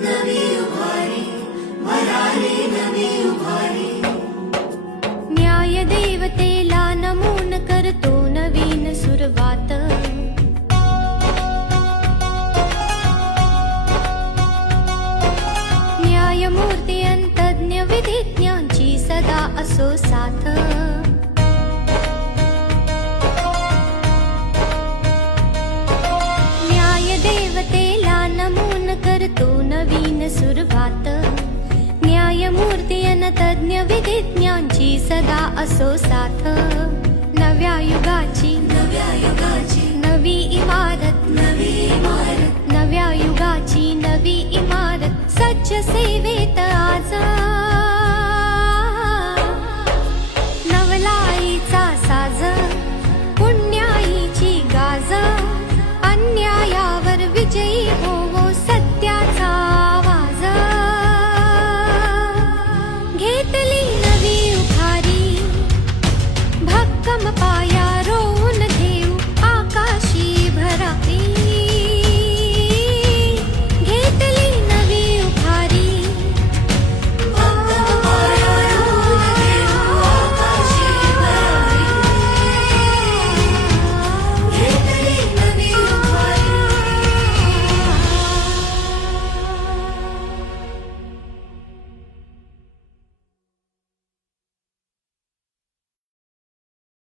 नवी उभारी, म्हणाली नवी उभारी. न्याय देवतेला नमून करतो नवीन सुरुवात. न्यायमूर्ती अंतज्ञ विधिज्ञांची सदा असो साथ. न्याय देवतेला नमून करतो नवीन सुरुवात. न्यायमूर्ती अनतज्ञ विधिज्ञांची सदा असो साथ. नव्या युगाची नवी इमारत, नव्या युगाची नवी इमारत सज्ज सेवेत आज. नवलाईचा साज, पुण्याईची गाज, अन्यायावर विजयी